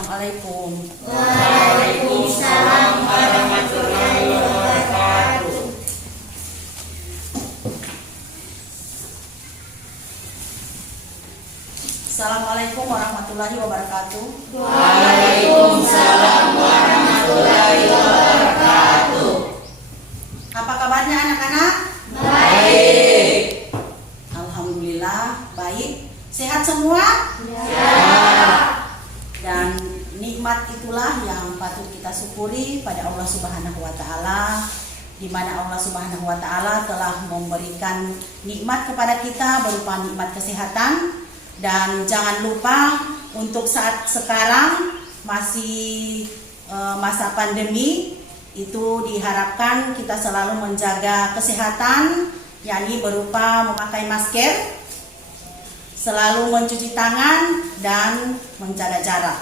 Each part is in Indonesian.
Assalamualaikum. Waalaikumsalam warahmatullahi wabarakatuh. Assalamualaikum warahmatullahi wabarakatuh. Waalaikumsalam warahmatullahi wabarakatuh. Apa kabarnya anak-anak? Baik. Alhamdulillah baik. Sehat semua? Ya. Dan nikmat itulah yang patut kita syukuri pada Allah Subhanahu wa taala, di mana Allah Subhanahu wa taala telah memberikan nikmat kepada kita berupa nikmat kesehatan. Dan jangan lupa untuk saat sekarang masih masa pandemi, itu diharapkan kita selalu menjaga kesehatan, yakni berupa memakai masker, selalu mencuci tangan dan menjaga jarak.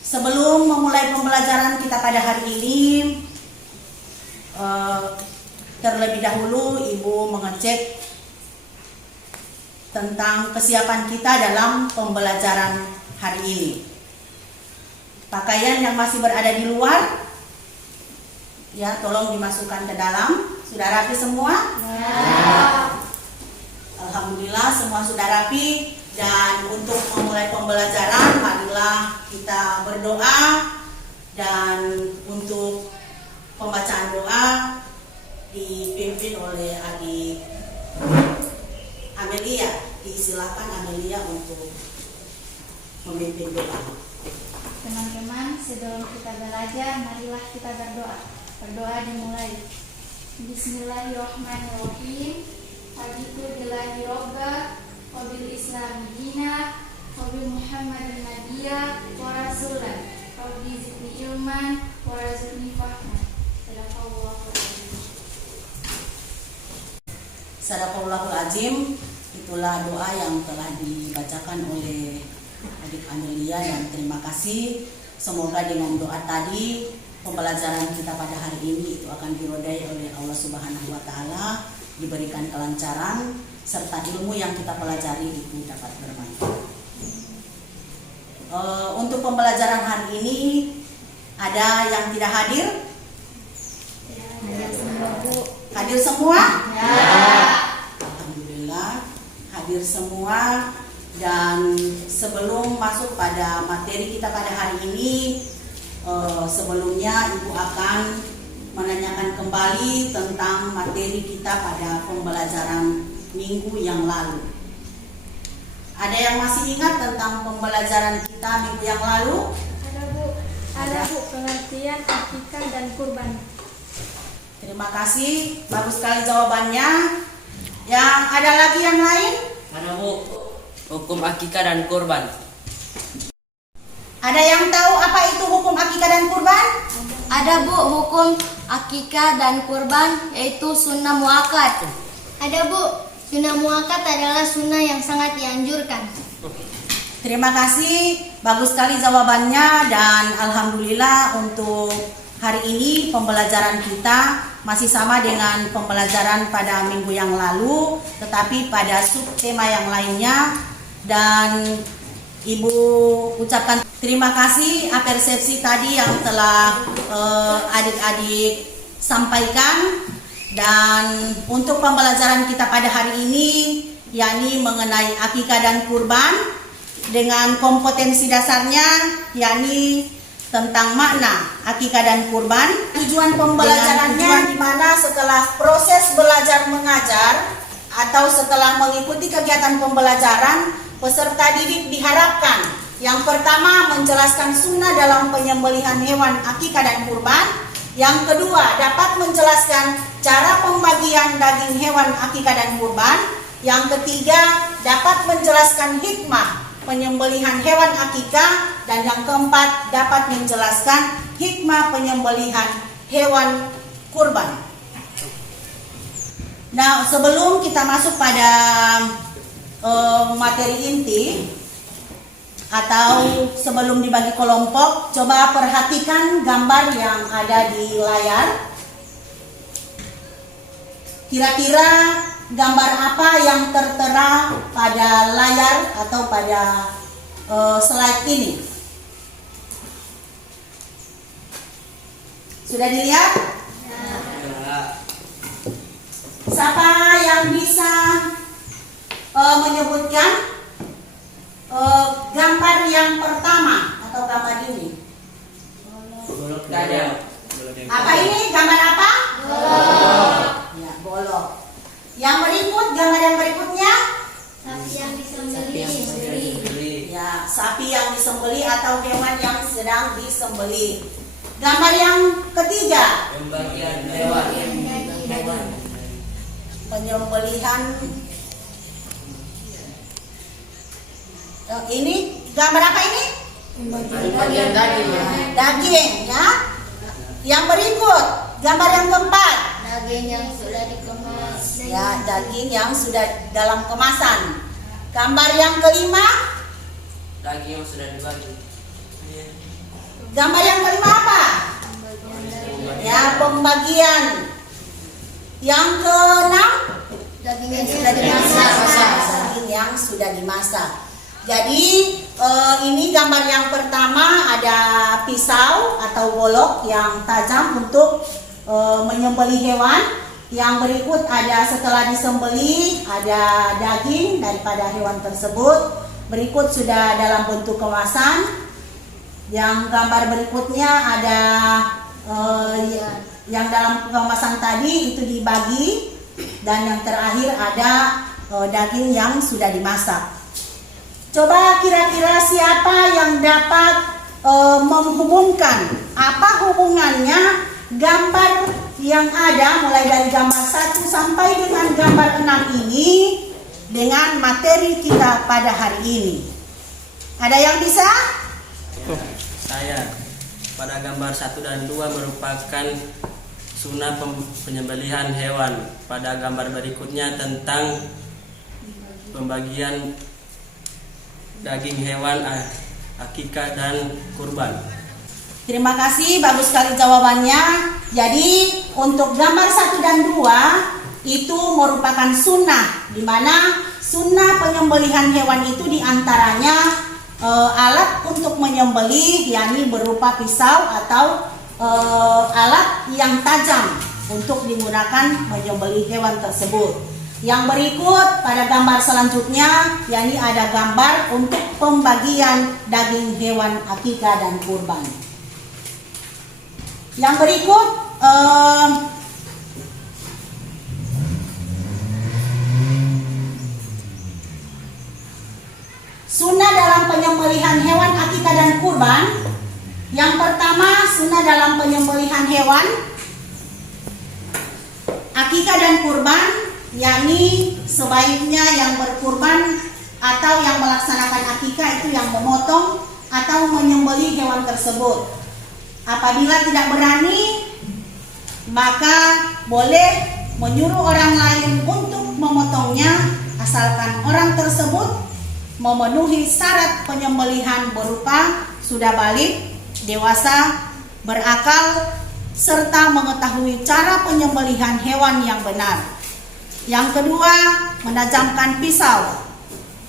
Sebelum memulai pembelajaran kita pada hari ini, terlebih dahulu Ibu mengecek tentang kesiapan kita dalam pembelajaran hari ini. Pakaian yang masih berada di luar, ya tolong dimasukkan ke dalam. Sudah rapi semua? Ya. Alhamdulillah semua sudah rapi. Dan untuk memulai pembelajaran, marilah kita berdoa. Dan untuk pembacaan doa dipimpin oleh adik Amelia. Disilakan Amelia untuk memimpin doa. Teman-teman, sebelum kita belajar, marilah kita berdoa. Berdoa dimulai. Bismillahirrahmanirrahim. Raditu billahi robba, wa bil islami dina, wa bi Muhammadin nabiyya wa rasulan. Rabbi zidni ilman wa razukni fahman. Sadaqallahul azim. Sadaqallahul azim. Itulah doa yang telah dibacakan oleh adik Amelia, dan terima kasih. Semoga dengan doa tadi pembelajaran kita pada hari ini itu akan dirodai oleh Allah Subhanahu wa taala, diberikan kelancaran serta ilmu yang kita pelajari itu dapat bermanfaat. Untuk pembelajaran hari ini ada yang tidak hadir? Hadir semua? Ya. Alhamdulillah hadir semua. Dan sebelum masuk pada materi kita pada hari ini, sebelumnya Ibu akan menanyakan kembali tentang materi kita pada pembelajaran minggu yang lalu. Ada yang masih ingat tentang pembelajaran kita minggu yang lalu? Ada Bu, pengertian akikah dan kurban. Terima kasih, bagus sekali jawabannya. Yang ada lagi yang lain? Ada Bu, hukum akikah dan kurban. Ada yang tahu apa itu hukum akikah dan kurban? Ada Bu, hukum akikah dan kurban yaitu sunnah muakkad. Ada Bu, sunnah muakkad adalah sunnah yang sangat dianjurkan. Terima kasih, bagus sekali jawabannya. Dan alhamdulillah untuk hari ini pembelajaran kita masih sama dengan pembelajaran pada minggu yang lalu, tetapi pada subtema yang lainnya. Dan Ibu ucapkan terima kasih persepsi tadi yang telah adik-adik sampaikan. Dan untuk pembelajaran kita pada hari ini, yakni mengenai akikah dan kurban, dengan kompetensi dasarnya yakni tentang makna akikah dan kurban. Tujuan pembelajarannya di mana setelah proses belajar mengajar atau setelah mengikuti kegiatan pembelajaran, peserta didik diharapkan yang pertama menjelaskan sunnah dalam penyembelihan hewan akikah dan kurban. Yang kedua dapat menjelaskan cara pembagian daging hewan akikah dan kurban. Yang ketiga dapat menjelaskan hikmah penyembelihan hewan akikah. Dan yang keempat dapat menjelaskan hikmah penyembelihan hewan kurban. Nah, sebelum kita masuk pada materi inti atau sebelum dibagi kelompok, coba perhatikan gambar yang ada di layar. Kira-kira gambar apa yang tertera pada layar atau pada slide ini. Sudah dilihat? Siapa yang bisa menyebutkan gambar yang pertama atau gambar ini? Apa ini? Gambar apa? Golok. Ya, golok. Yang berikut, gambar yang berikutnya? Sapi yang disembelih. Ya, sapi yang disembelih atau hewan yang sedang disembelih. Gambar yang ketiga? Pembagian hewan. Penyembelihan. Ini gambar apa ini? Pembagian daging. Daging, ya. Yang berikut, gambar yang keempat. Daging yang sudah dikemas. Ya, daging yang sudah dalam kemasan. Gambar yang kelima, Daging yang sudah dibagi. gambar yang kelima apa? Ya, pembagian. Yang keenam, Daging yang sudah dimasak. daging yang sudah dimasak. Jadi ini gambar yang pertama ada pisau atau golok yang tajam untuk menyembelih hewan. Yang berikut ada setelah disembelih ada daging daripada hewan tersebut. Berikut sudah dalam bentuk kemasan. Yang gambar berikutnya ada yang dalam kemasan tadi itu dibagi, dan yang terakhir ada daging yang sudah dimasak. Coba kira-kira siapa yang dapat menghubungkan apa hubungannya gambar yang ada mulai dari gambar 1 sampai dengan gambar 6 ini dengan materi kita pada hari ini? Ada yang bisa? Saya, pada gambar 1 dan 2 merupakan sunnah penyembelihan hewan. Pada gambar berikutnya tentang pembagian daging hewan, akikah dan kurban. Terima kasih, bagus sekali jawabannya. Jadi untuk gambar 1 dan 2 itu merupakan sunnah, di mana sunnah penyembelihan hewan itu diantaranya alat untuk menyembelih, yakni berupa pisau atau alat yang tajam untuk digunakan menyembelih hewan tersebut. Yang berikut pada gambar selanjutnya, yakni ada gambar untuk pembagian daging hewan akikah dan kurban. Yang berikut sunnah dalam penyembelihan hewan akikah dan kurban. Yang pertama, sunnah dalam penyembelihan hewan akikah dan kurban, yakni sebaiknya yang berkurban atau yang melaksanakan akikah itu yang memotong atau menyembelih hewan tersebut. Apabila tidak berani, maka boleh menyuruh orang lain untuk memotongnya, asalkan orang tersebut memenuhi syarat penyembelihan berupa sudah balik, dewasa, berakal, serta mengetahui cara penyembelihan hewan yang benar. Yang kedua, menajamkan pisau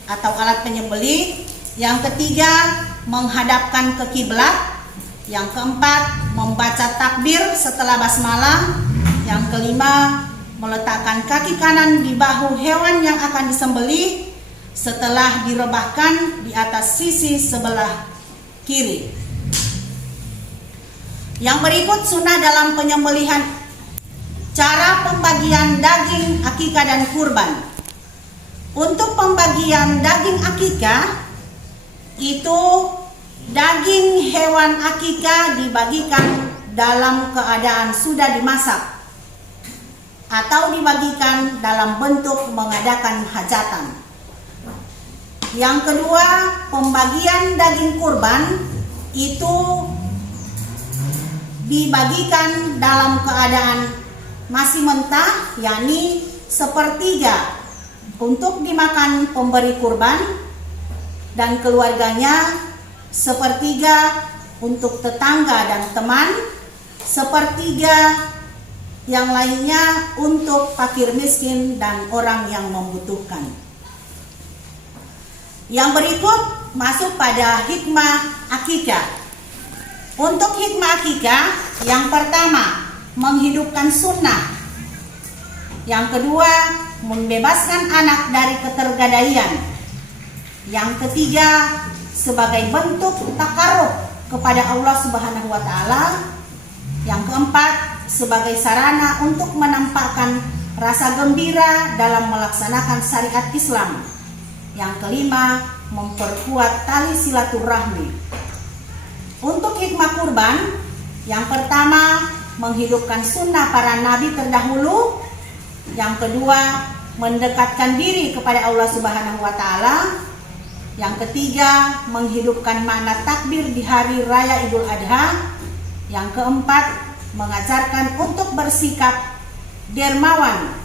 atau alat penyembelih. Yang ketiga, menghadapkan ke kiblat. Yang keempat, membaca takbir setelah basmalah. Yang kelima, meletakkan kaki kanan di bahu hewan yang akan disembelih setelah direbahkan di atas sisi sebelah kiri. Yang berikut sunnah dalam penyembelihan, cara pembagian daging akikah dan kurban. Untuk pembagian daging akikah itu daging hewan akikah dibagikan dalam keadaan sudah dimasak atau dibagikan dalam bentuk mengadakan hajatan. Yang kedua, pembagian daging kurban itu dibagikan dalam keadaan masih mentah, yakni sepertiga untuk dimakan pemberi kurban dan keluarganya, sepertiga untuk tetangga dan teman, sepertiga yang lainnya untuk fakir miskin dan orang yang membutuhkan. Yang berikut masuk pada hikmah akikah. Untuk hikmah akikah, yang pertama, menghidupkan sunnah. Yang kedua, membebaskan anak dari ketergadaian. Yang ketiga, sebagai bentuk takarrub kepada Allah Subhanahu wa taala. Yang keempat, sebagai sarana untuk menampakkan rasa gembira dalam melaksanakan syariat Islam. Yang kelima, memperkuat tali silaturahmi. Untuk hikmah kurban, yang pertama, menghidupkan sunnah para nabi terdahulu. Yang kedua, mendekatkan diri kepada Allah Subhanahu wa taala. Yang ketiga, menghidupkan makna takbir di hari raya Idul Adha. Yang keempat, mengajarkan untuk bersikap dermawan.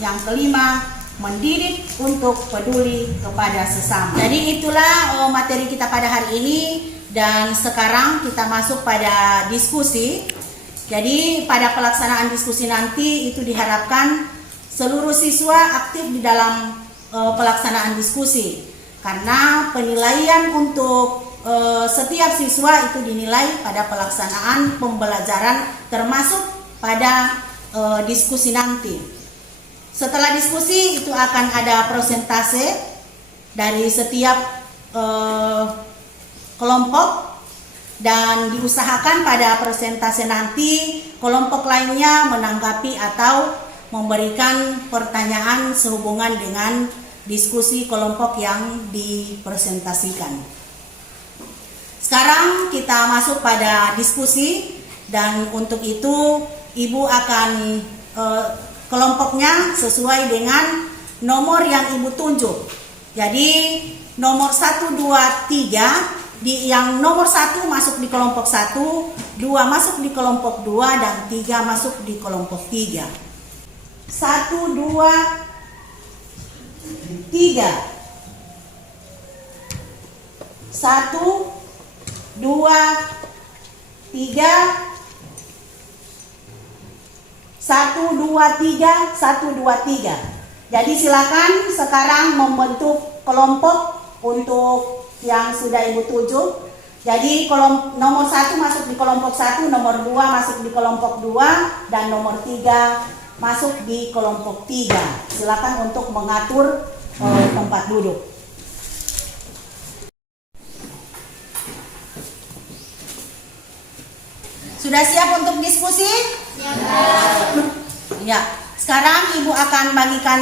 Yang kelima, mendidik untuk peduli kepada sesama. Jadi itulah materi kita pada hari ini, dan sekarang kita masuk pada diskusi. Jadi pada pelaksanaan diskusi nanti itu diharapkan seluruh siswa aktif di dalam pelaksanaan diskusi, karena penilaian untuk setiap siswa itu dinilai pada pelaksanaan pembelajaran termasuk pada diskusi nanti. Setelah diskusi itu akan ada persentase dari setiap kelompok, dan diusahakan pada persentase nanti kelompok lainnya menanggapi atau memberikan pertanyaan sehubungan dengan diskusi kelompok yang dipresentasikan. Sekarang kita masuk pada diskusi, dan untuk itu Ibu akan kelompoknya sesuai dengan nomor yang Ibu tunjuk. Jadi nomor 1, 2, 3, yang nomor 1 masuk di kelompok 1, 2 masuk di kelompok 2, dan 3 masuk di kelompok 3. 1, 2, 3. 1, 2, 3. 1, 2, 3, 1, 2, 3. Jadi silakan sekarang membentuk kelompok untuk yang sudah Ibu tuju. Jadi nomor 1 masuk di kelompok 1, nomor 2 masuk di kelompok 2, dan nomor 3 masuk di kelompok 3. Silakan untuk mengatur tempat duduk. Sudah siap untuk diskusi? Ya, sekarang Ibu akan bagikan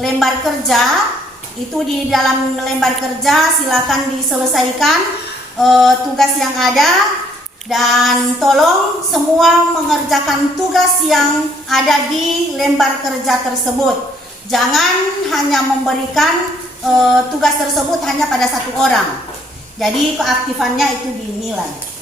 lembar kerja. Itu di dalam lembar kerja silakan diselesaikan tugas yang ada, dan tolong semua mengerjakan tugas yang ada di lembar kerja tersebut. Jangan hanya memberikan tugas tersebut hanya pada satu orang. Jadi keaktifannya itu dinilai.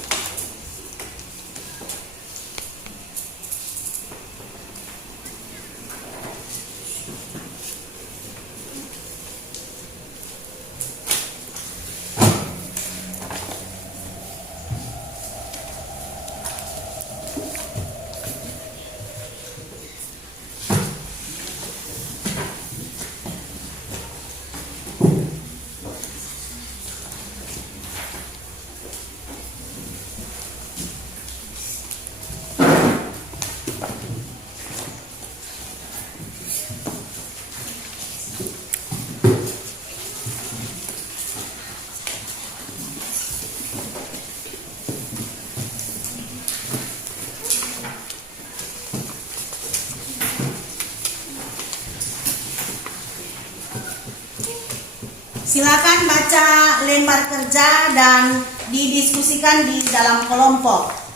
Silakan baca lembar kerja dan didiskusikan di dalam kelompok.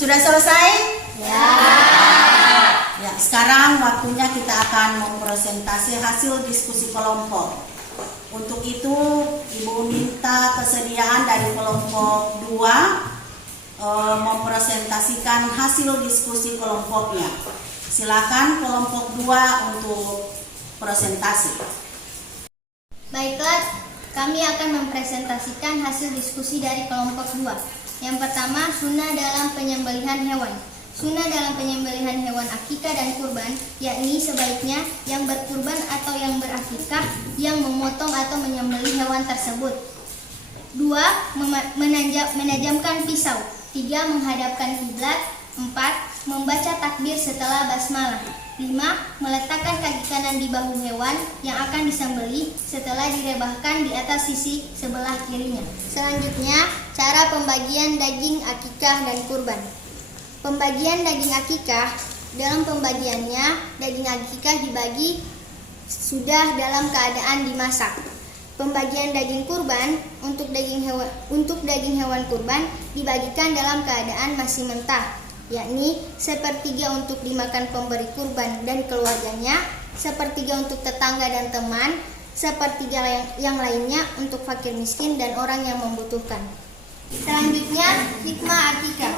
Sudah selesai? Ya, sekarang waktunya kita akan mempresentasi hasil diskusi kelompok. Untuk itu, Ibu minta kesediaan dari kelompok 2 mempresentasikan hasil diskusi kelompoknya. Silakan kelompok 2 untuk presentasi. Baiklah, kami akan mempresentasikan hasil diskusi dari kelompok 2. Yang pertama, sunnah dalam penyembelihan hewan. Sunnah dalam penyembelihan hewan akikah dan kurban, yakni sebaiknya yang berkurban atau yang berakikah yang memotong atau menyembelih hewan tersebut. 2. Menajamkan pisau. 3. Menghadapkan kiblat. 4. Membaca takbir setelah basmalah. 5. Meletakkan kaki kanan di bahu hewan yang akan disembelih setelah direbahkan di atas sisi sebelah kirinya. Selanjutnya, cara pembagian daging akikah dan kurban. Pembagian daging akikah, dalam pembagiannya daging akikah dibagi sudah dalam keadaan dimasak. Pembagian daging kurban untuk daging hewan kurban dibagikan dalam keadaan masih mentah, yakni 1/3 untuk dimakan pemberi kurban dan keluarganya, 1/3 untuk tetangga dan teman, 1/3 yang lainnya untuk fakir miskin dan orang yang membutuhkan. Selanjutnya, hikmah akikah.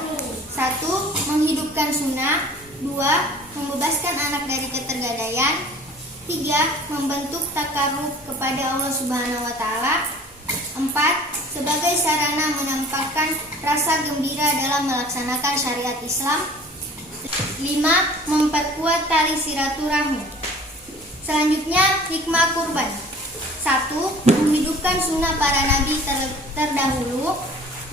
1. Menghidupkan sunnah. 2. Membebaskan anak dari ketergadaian. 3. Membentuk takarub kepada Allah Subhanahu wa Ta'ala. 4. Sebagai sarana menampakkan rasa gembira dalam melaksanakan syariat Islam. 5. Memperkuat tali silaturahmi. Selanjutnya, hikmah kurban. 1. Menghidupkan sunnah para nabi terdahulu.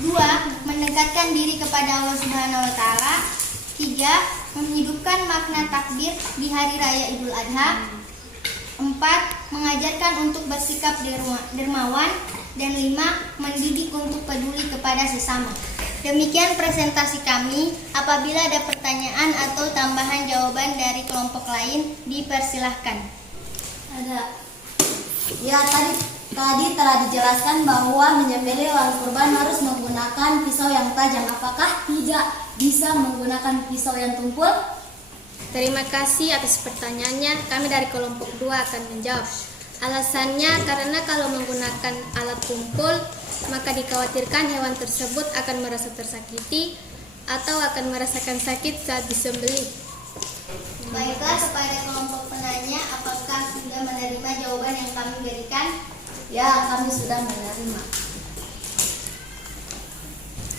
2. Mendekatkan diri kepada Allah Subhanahu wa Ta'ala. 3. Menghidupkan makna takbir di hari raya Idul Adha. 4. Mengajarkan untuk bersikap dermawan. Dan 5. Mendidik untuk peduli kepada sesama. Demikian presentasi kami. Apabila ada pertanyaan atau tambahan jawaban dari kelompok lain, dipersilahkan. Ada. Ya, tadi telah dijelaskan bahwa menyembelih hewan kurban harus menggunakan pisau yang tajam. Apakah tidak bisa menggunakan pisau yang tumpul? Terima kasih atas pertanyaannya. Kami dari kelompok 2 akan menjawab. Alasannya karena kalau menggunakan alat tumpul, maka dikhawatirkan hewan tersebut akan merasa tersakiti atau akan merasakan sakit saat disembelih. Baiklah, kepada kelompok penanya, apakah sudah menerima jawaban yang kami berikan? Ya, kami sudah menerima.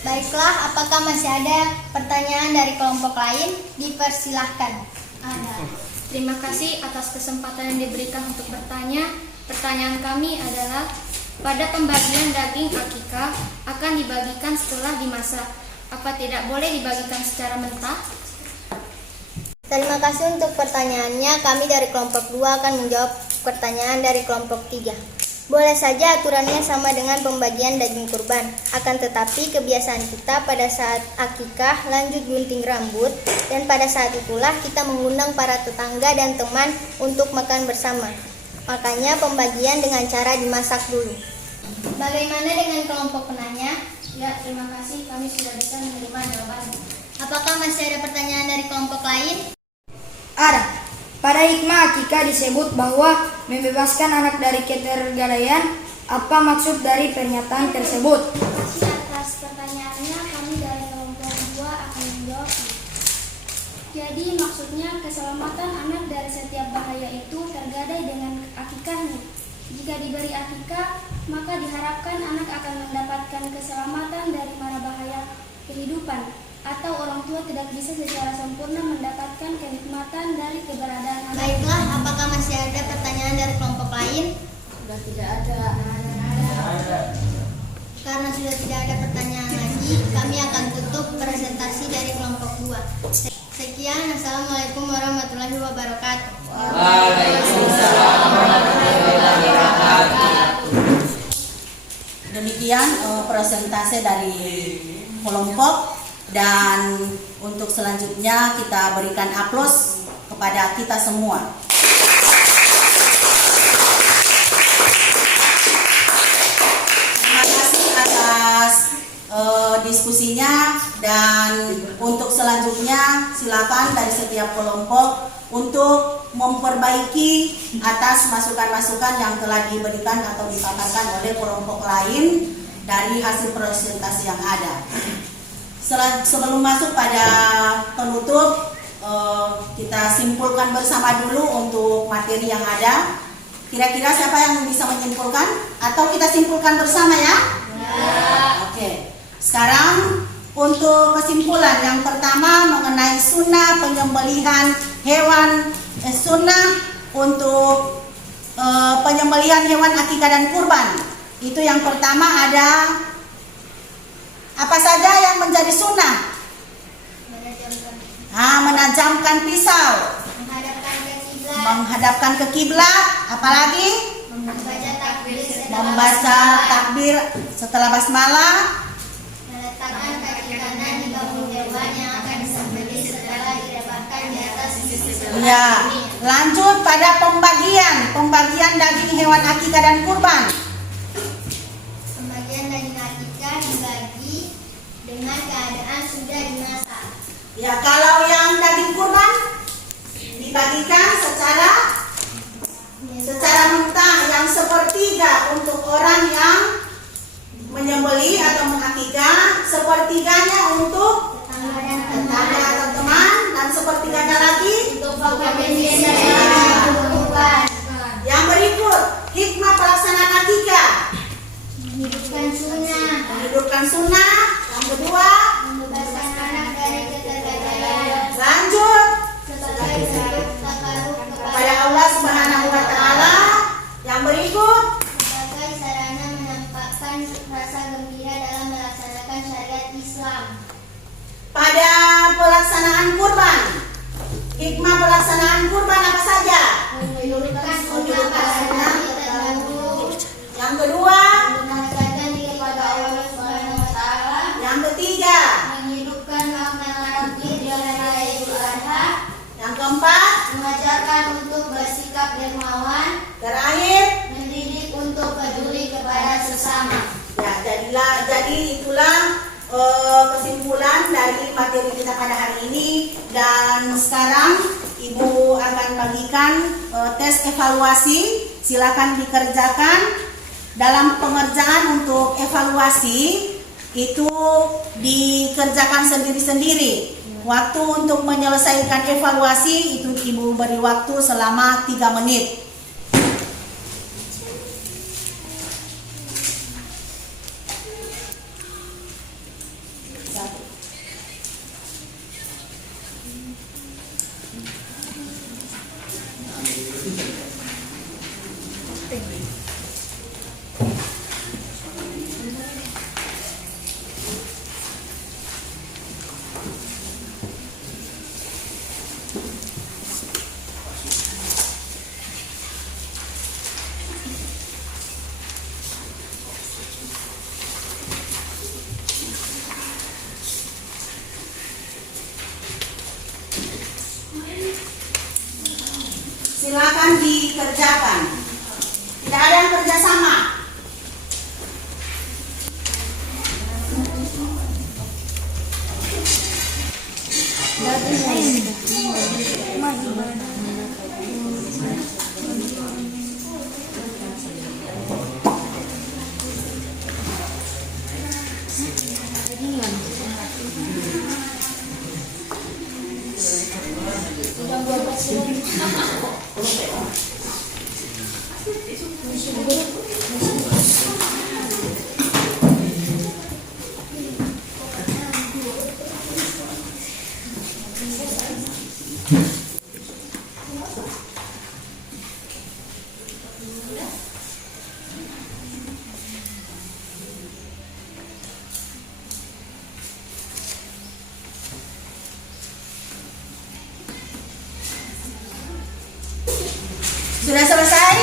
Baiklah, apakah masih ada pertanyaan dari kelompok lain? Dipersilahkan. Ada. Terima kasih atas kesempatan yang diberikan untuk bertanya. Pertanyaan kami adalah, pada pembagian daging akikah akan dibagikan setelah dimasak. Apa tidak boleh dibagikan secara mentah? Terima kasih untuk pertanyaannya. Kami dari kelompok 2 akan menjawab pertanyaan dari kelompok 3. Boleh saja aturannya sama dengan pembagian daging kurban. Akan tetapi kebiasaan kita pada saat akikah lanjut gunting rambut, dan pada saat itulah kita mengundang para tetangga dan teman untuk makan bersama. Makanya pembagian dengan cara dimasak dulu. Bagaimana dengan kelompok penanya? Ya, terima kasih. Kami sudah bisa menerima jawabannya. Apakah masih ada pertanyaan dari kelompok lain? Ada. Pada hikmah akikah disebut bahwa membebaskan anak dari ketergadaian. Apa maksud dari pernyataan tersebut? Terima kasih atas pertanyaannya. Kami dari kelompok 2 akan menjawab. Jadi maksudnya keselamatan anak dari setiap bahaya itu tergadai dengan akikahnya. Jika diberi akikah, maka diharapkan anak akan mendapatkan keselamatan dari mara bahaya kehidupan, atau orang tua tidak bisa secara sempurna mendapatkan kenikmatan dari keberadaan anak. Baiklah, apakah masih ada pertanyaan dari kelompok lain? Sudah tidak ada. Karena sudah tidak ada pertanyaan lagi, kami akan tutup presentasi dari kelompok 2. Sekian, Assalamualaikum warahmatullahi wabarakatuh. Waalaikumsalam warahmatullahi wabarakatuh. Demikian presentasi dari kelompok, dan untuk selanjutnya kita berikan aplaus kepada kita semua. Terima kasih atas diskusinya, dan untuk selanjutnya silakan dari setiap kelompok untuk memperbaiki atas masukan-masukan yang telah diberikan atau dipaparkan oleh kelompok lain dari hasil presentasi yang ada. Sebelum masuk pada penutup, kita simpulkan bersama dulu untuk materi yang ada. Kira-kira siapa yang bisa menyimpulkan? Atau kita simpulkan bersama ya? Oke. Sekarang untuk kesimpulan yang pertama mengenai sunnah penyembelihan hewan, sunnah untuk penyembelihan hewan akikah dan kurban. Itu yang pertama ada apa saja yang menjadi sunnah? Menajamkan pisau, menghadapkan ke kiblat, apalagi membaca takbir setelah basmalah, meletakkan kaki kanan di bahu hewan yang akan disembelih setelah direbahkan di atas sisi sebelah. Ya, lanjut pada pembagian daging hewan akikah dan kurban. Pembagian daging akikah dibagi dengan keadaan sudah dimasak. Ya, kalau yang daging kurban dibagikan secara mentah, yang sepertiga untuk orang yang menyembelih atau mengakikah, sepertiganya untuk tetangga atau teman, dan sepertiganya lagi Untuk pembelian kurban, yang berikut. Hikmah pelaksanaan akikah: menghidupkan sunnah. Yang kedua, membebaskan anak dari ketergadaian lanjut sebagai bentuk takarub kepada Allah Subhanahu wa taala. Yang berikut, sebagai sarana menampakkan rasa gembira dalam melaksanakan syariat Islam. pada pelaksanaan kurban. Hikmah pelaksanaan kurban apa saja? Menghidupkan sunnah terdahulu, Yang kedua, mendekatkan diri kepada Allah Subhanahu wa taala, yang ketiga, menghidupkan makna takbir di hari Idul Adha, yang keempat, mengajarkan untuk bersikap dermawan, terakhir. mendidik untuk peduli kepada sesama. Ya, jadi itulah kesimpulan dari materi kita pada hari ini. Dan sekarang Ibu akan bagikan tes evaluasi. Silakan dikerjakan. Dalam pengerjaan untuk evaluasi itu dikerjakan sendiri-sendiri. Waktu untuk menyelesaikan evaluasi itu Ibu beri waktu selama 3 menit. Silakan dikerjakan. Tidak ada yang kerjasama. Sudah selesai?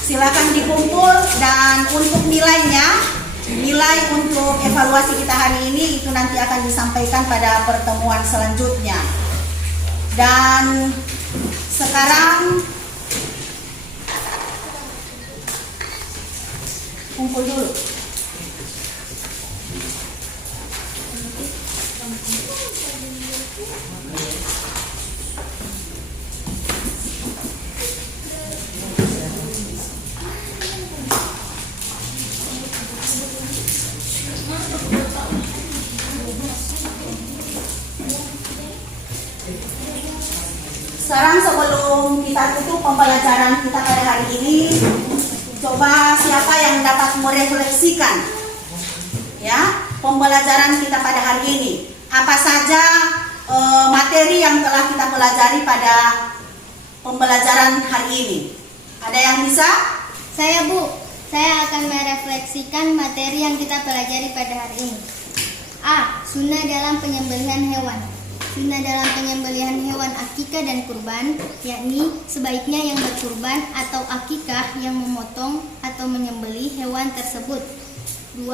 Silakan dikumpul, dan untuk nilai untuk evaluasi kita hari ini itu nanti akan disampaikan pada pertemuan selanjutnya. Dan sekarang kumpul dulu. Sekarang sebelum kita tutup pembelajaran kita pada hari ini, coba siapa yang dapat merefleksikan ya pembelajaran kita pada hari ini. Apa saja materi yang telah kita pelajari pada pembelajaran hari ini? Ada yang bisa? Saya Bu, saya akan merefleksikan materi yang kita pelajari pada hari ini. A. Sunnah dalam penyembelihan hewan. Sunnah dalam penyembelihan hewan akikah dan kurban, yakni sebaiknya yang berkurban atau akikah yang memotong atau menyembelih hewan tersebut. 2.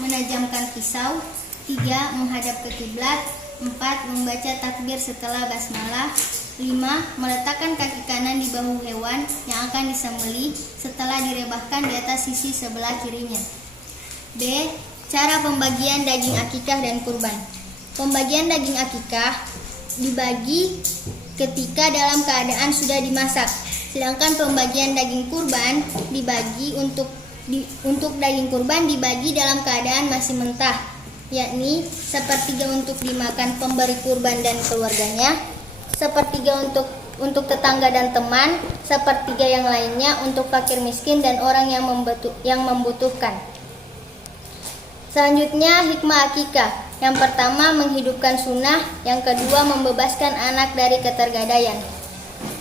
Menajamkan pisau. 3. Menghadap ke kiblat. 4. Membaca takbir setelah basmalah. 5. Meletakkan kaki kanan di bahu hewan yang akan disembelih setelah direbahkan di atas sisi sebelah kirinya. B. Cara pembagian daging akikah dan kurban. Pembagian daging akikah dibagi ketika dalam keadaan sudah dimasak, sedangkan pembagian daging kurban dibagi untuk daging kurban dibagi dalam keadaan masih mentah, yakni sepertiga untuk dimakan pemberi kurban dan keluarganya, sepertiga untuk tetangga dan teman, sepertiga yang lainnya untuk fakir miskin dan orang yang membutuhkan. Selanjutnya hikmah akikah. Yang pertama menghidupkan sunnah, yang kedua membebaskan anak dari ketergadaian.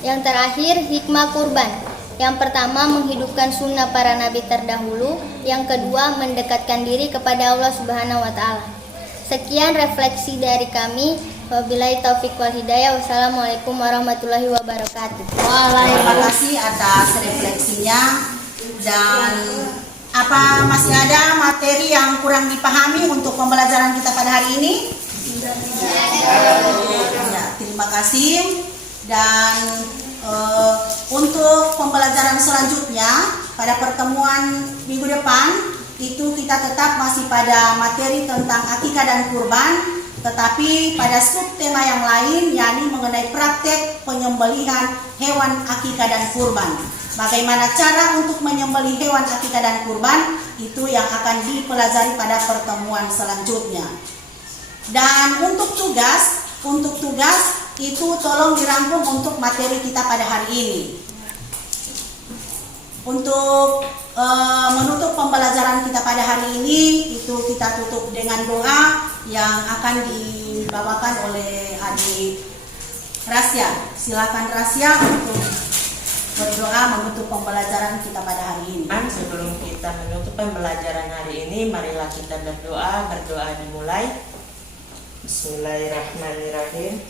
Yang terakhir hikmah kurban. Yang pertama menghidupkan sunnah para nabi terdahulu, yang kedua mendekatkan diri kepada Allah Subhanahu wa taala. Sekian refleksi dari kami. Wabillahi taufik wal hidayah. Wassalamualaikum warahmatullahi wabarakatuh. Terima kasih atas refleksinya. Dan apa masih ada materi yang kurang dipahami untuk pembelajaran kita pada hari ini? Ya, terima kasih. Dan untuk pembelajaran selanjutnya pada pertemuan minggu depan itu kita tetap masih pada materi tentang akikah dan kurban, tetapi pada subtema yang lain yakni mengenai praktek penyembelihan hewan akikah dan kurban. Bagaimana cara untuk menyembelih hewan akikah dan kurban itu yang akan dipelajari pada pertemuan selanjutnya. Dan untuk tugas itu tolong dirangkum untuk materi kita pada hari ini. Untuk menutup pembelajaran kita pada hari ini itu kita tutup dengan doa yang akan dibawakan oleh adik Rasya. Silakan Rasya untuk berdoa menutup pembelajaran kita pada hari ini. Sebelum kita menutup pembelajaran hari ini, marilah kita berdoa. Berdoa dimulai. Bismillahirrahmanirrahim.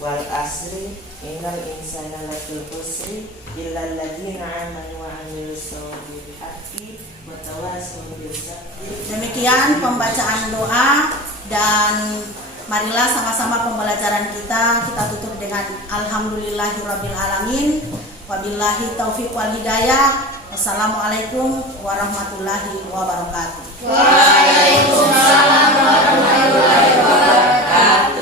Wal asri innal insana lafi khusri illal ladzina amanu wa amilus solihati wa tawassaw bis sabri. Demikian pembacaan doa dan marilah sama-sama pembelajaran kita tutup dengan alhamdulillahirabbil alamin. Wabillahi taufik wal hidayah. Wassalamualaikum warahmatullahi wabarakatuh. Waalaikumsalam warahmatullahi wabarakatuh.